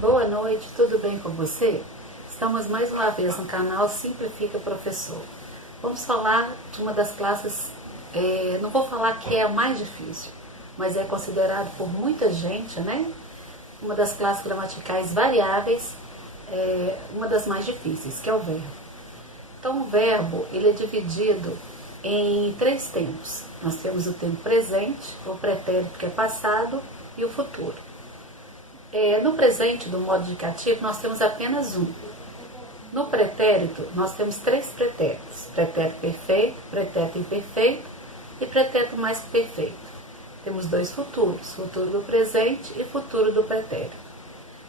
Boa noite, tudo bem com você? Estamos mais uma vez no canal Simplifica Professor. Vamos falar de uma das classes, não vou falar que é a mais difícil, mas é considerado por muita gente, né? Uma das classes gramaticais variáveis, uma das mais difíceis, que é o verbo. Então o verbo, ele é dividido em 3 tempos. Nós temos o tempo presente, o pretérito que é passado e o futuro. No presente, do modo indicativo, nós temos apenas um. No pretérito, nós temos 3 pretéritos. Pretérito perfeito, pretérito imperfeito e pretérito mais que perfeito. Temos 2 futuros, futuro do presente e futuro do pretérito.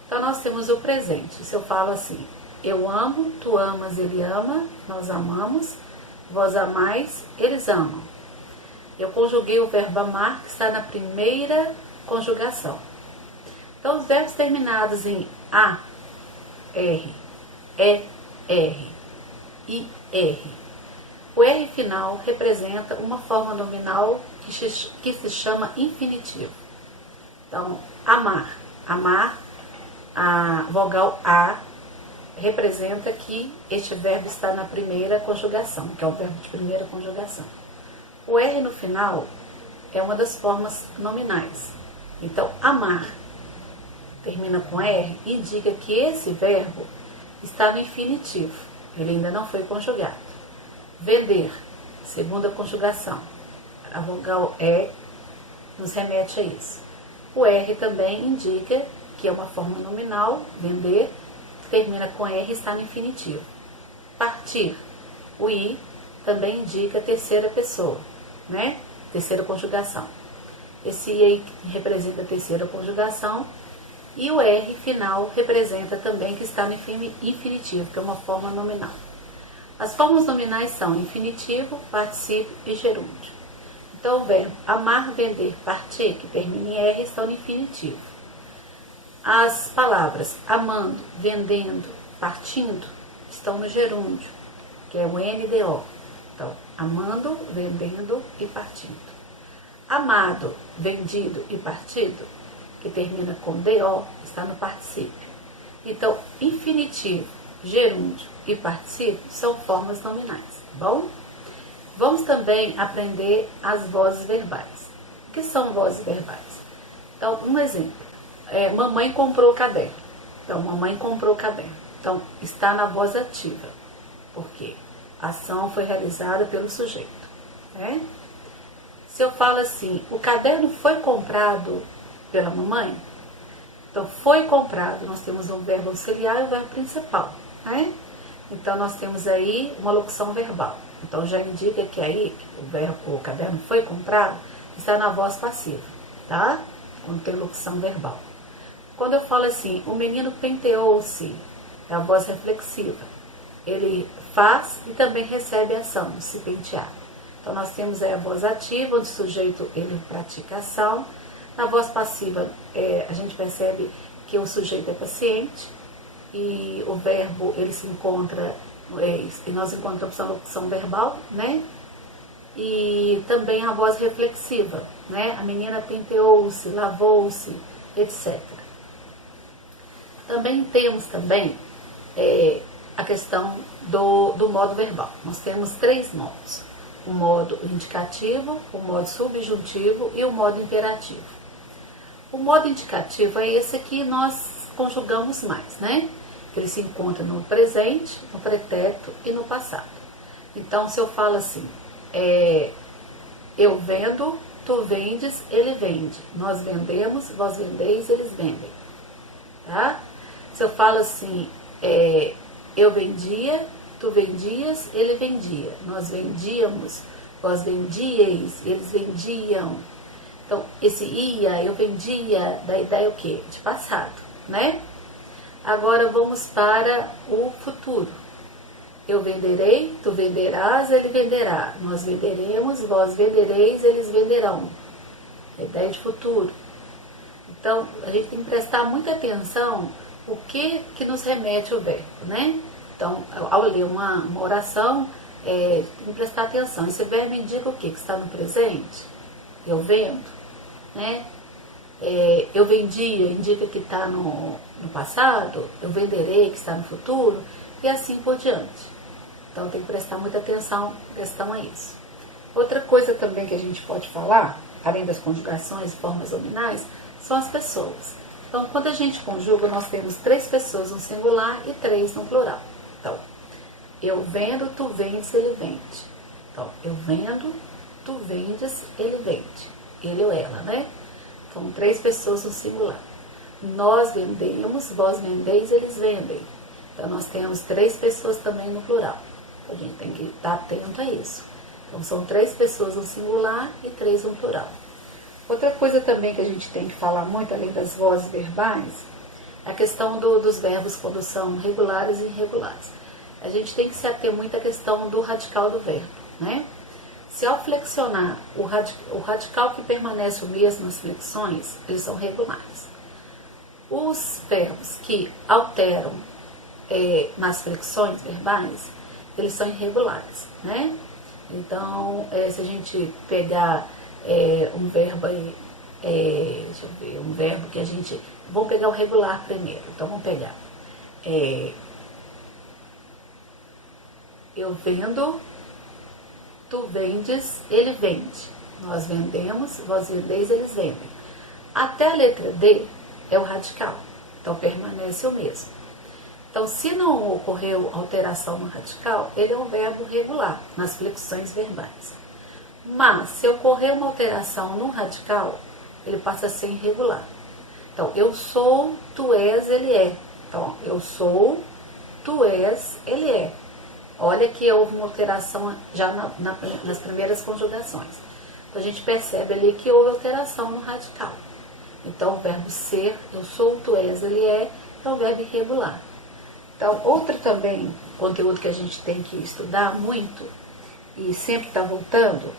Então, nós temos o presente. Se eu falo assim, eu amo, tu amas, ele ama, nós amamos, vós amais, eles amam. Eu conjuguei o verbo amar, que está na primeira conjugação. Então, os verbos terminados em A, R, E, R, I, R. O R final representa uma forma nominal que se chama infinitivo. Então, amar. Amar, a vogal A representa que este verbo está na primeira conjugação, que é o verbo de primeira conjugação. O R no final é uma das formas nominais. Então, amar termina com R, indica que esse verbo está no infinitivo, ele ainda não foi conjugado. Vender, segunda conjugação, a vogal E nos remete a isso. O R também indica que é uma forma nominal, vender, que termina com R, está no infinitivo. Partir, o I também indica terceira pessoa, né? Terceira conjugação. Esse I aí representa a terceira conjugação. E o R final representa também que está no infinitivo, que é uma forma nominal. As formas nominais são infinitivo, particípio e gerúndio. Então, o verbo amar, vender, partir, que termina em R, estão no infinitivo. As palavras amando, vendendo, partindo, estão no gerúndio, que é o NDO. Então, amando, vendendo e partindo. Amado, vendido e partido, que termina com DO, está no particípio. Então, infinitivo, gerúndio e particípio são formas nominais, tá bom? Vamos também aprender as vozes verbais. O que são vozes verbais? Então, um exemplo. Mamãe comprou o caderno. Então, mamãe comprou o caderno. Então, está na voz ativa, porque a ação foi realizada pelo sujeito, né? Se eu falo assim, o caderno foi comprado pela mamãe, então foi comprado, nós temos um verbo auxiliar e um verbo principal, né? Então nós temos aí uma locução verbal. Então já indica que aí o caderno foi comprado, está na voz passiva, tá? Quando tem locução verbal. Quando eu falo assim, o menino penteou-se, é a voz reflexiva. Ele faz e também recebe a ação de se pentear. Então nós temos aí a voz ativa, onde o sujeito ele pratica a ação. Na voz passiva, a gente percebe que o sujeito é paciente e o verbo, ele se encontra, e nós encontramos a locução verbal, né? E também a voz reflexiva, né? A menina penteou-se, lavou-se, etc. Também temos a questão do modo verbal. Nós temos 3 modos. O modo indicativo, o modo subjuntivo e o modo imperativo. O modo indicativo é esse que nós conjugamos mais, né? Ele se encontra no presente, no pretérito e no passado. Então, se eu falo assim, eu vendo, tu vendes, ele vende. Nós vendemos, vós vendeis, eles vendem. Tá? Se eu falo assim, eu vendia, tu vendias, ele vendia. Nós vendíamos, vós vendieis, eles vendiam. Então, esse ia, eu vendia, da ideia o quê? De passado, né? Agora vamos para o futuro. Eu venderei, tu venderás, ele venderá. Nós venderemos, vós vendereis, eles venderão. A ideia de futuro. Então, a gente tem que prestar muita atenção o que nos remete o verbo, né? Então, ao ler uma oração, tem que prestar atenção. Esse verbo indica o quê? Que está no presente? Eu vendo, né? Eu vendia, indica que está no passado, eu venderei, que está no futuro, e assim por diante. Então tem que prestar muita atenção em questão a isso. Outra coisa também que a gente pode falar, além das conjugações e formas nominais, são as pessoas. Então, quando a gente conjuga, nós temos 3 pessoas no singular e 3 no plural. Então, eu vendo, tu vendes, ele vende. Então, eu vendo, tu vendes, ele vende. Ele ou ela, né? Então, 3 pessoas no singular. Nós vendemos, vós vendeis, eles vendem. Então, nós temos 3 pessoas também no plural. A gente tem que estar atento a isso. Então, são 3 pessoas no singular e 3 no plural. Outra coisa também que a gente tem que falar muito, além das vozes verbais, é a questão dos verbos quando são regulares e irregulares. A gente tem que se ater muito à questão do radical do verbo, né? Se ao flexionar, o radical que permanece o mesmo nas flexões, eles são regulares. Os verbos que alteram nas flexões verbais, eles são irregulares, né? Então, se a gente pegar um verbo aí, deixa eu ver, um verbo que a gente... Vamos pegar o regular primeiro. Então, vamos pegar. Eu vendo, tu vendes, ele vende. Nós vendemos, vós vendeis, eles vendem. Até a letra D é o radical. Então, permanece o mesmo. Então, se não ocorreu alteração no radical, ele é um verbo regular, nas flexões verbais. Mas, se ocorrer uma alteração no radical, ele passa a ser irregular. Então, eu sou, tu és, ele é. Então, eu sou, tu és, ele é. Olha que houve uma alteração já nas primeiras conjugações. Então, a gente percebe ali que houve alteração no radical. Então, o verbo ser, eu sou, tu és, ele é um verbo irregular. Então, outro também conteúdo que a gente tem que estudar muito, e sempre está voltando,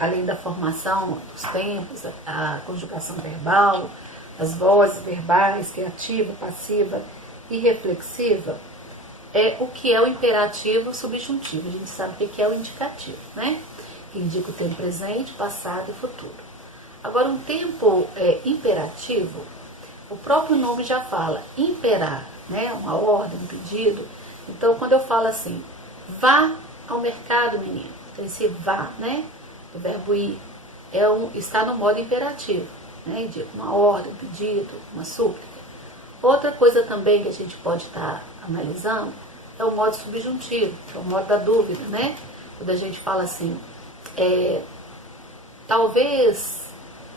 além da formação dos tempos, a conjugação verbal, as vozes verbais, que é ativa, passiva e reflexiva, é o que é o imperativo subjuntivo. A gente sabe o que é o indicativo, né? Que indica o tempo presente, passado e futuro. Agora, um tempo imperativo, o próprio nome já fala, imperar, né? Uma ordem, um pedido. Então, quando eu falo assim, vá ao mercado, menino, então esse vá, né? O verbo ir está no modo imperativo, né? Indica uma ordem, um pedido, uma súplica. Outra coisa também que a gente pode estar analisando é o modo subjuntivo, que é o modo da dúvida, né? Quando a gente fala assim, talvez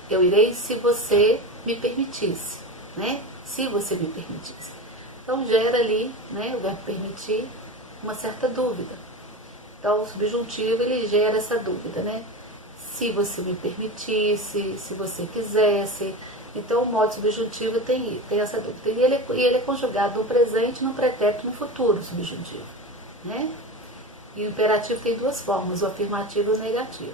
eu irei se você me permitisse, né? Se você me permitisse. Então, gera ali, né, o verbo permitir, uma certa dúvida. Então, o subjuntivo, ele gera essa dúvida, né? Se você me permitisse, se você quisesse. Então, o modo subjuntivo tem essa dúvida. E ele é conjugado no presente, no pretérito e no futuro subjuntivo, né? E o imperativo tem 2 formas, o afirmativo e o negativo.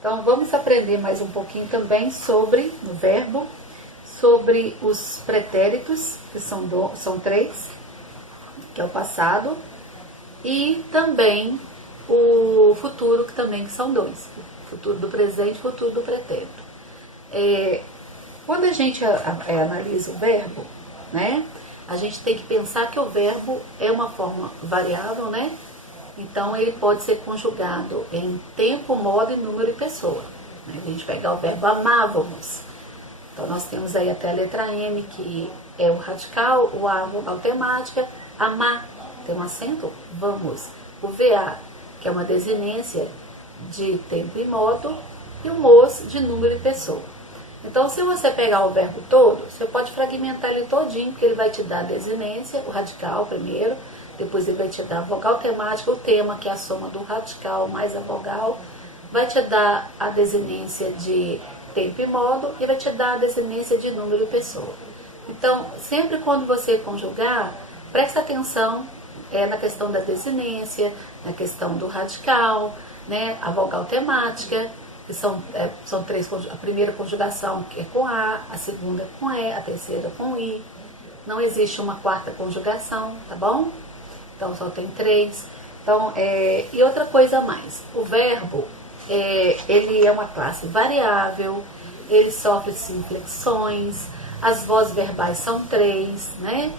Então, vamos aprender mais um pouquinho também sobre o verbo, sobre os pretéritos, que são 3, que é o passado, e também o futuro, que são 2, futuro do presente e futuro do pretérito. Quando a gente analisa o verbo, né, a gente tem que pensar que o verbo é uma forma variável, né? Então, ele pode ser conjugado em tempo, modo, número e pessoa. Né? A gente pegar o verbo amávamos. Então, nós temos aí até a letra M, que é o radical, o A, vogal temática, amar, tem um acento, vamos. O VA, que é uma desinência de tempo e modo, e o MOS, de número e pessoa. Então, se você pegar o verbo todo, você pode fragmentar ele todinho, porque ele vai te dar a desinência, o radical primeiro, depois ele vai te dar a vogal temática, o tema, que é a soma do radical mais a vogal, vai te dar a desinência de tempo e modo, e vai te dar a desinência de número e pessoa. Então, sempre quando você conjugar, presta atenção na questão da desinência, na questão do radical, né, a vogal temática, que são 3, a primeira conjugação que é com A, a segunda com E, a terceira com I. Não existe uma 4ª conjugação, tá bom? Então, só tem 3. Então, e outra coisa a mais, o verbo, ele é uma classe variável, ele sofre inflexões, as vozes verbais são 3, né?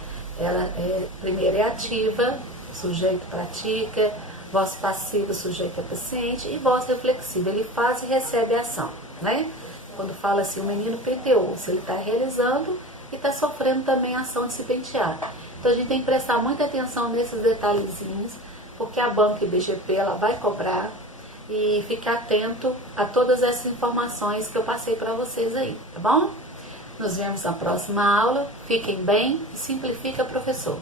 Primeiro é ativa, o sujeito pratica, voz passiva, o sujeito é paciente, e voz reflexiva, ele faz e recebe a ação, né? Quando fala assim, o menino penteou, se ele está realizando e está sofrendo também a ação de se pentear. Então a gente tem que prestar muita atenção nesses detalhezinhos, porque a banca IBGP ela vai cobrar, e ficar atento a todas essas informações que eu passei para vocês aí, tá bom? Nos vemos na próxima aula. Fiquem bem e simplifica, professor.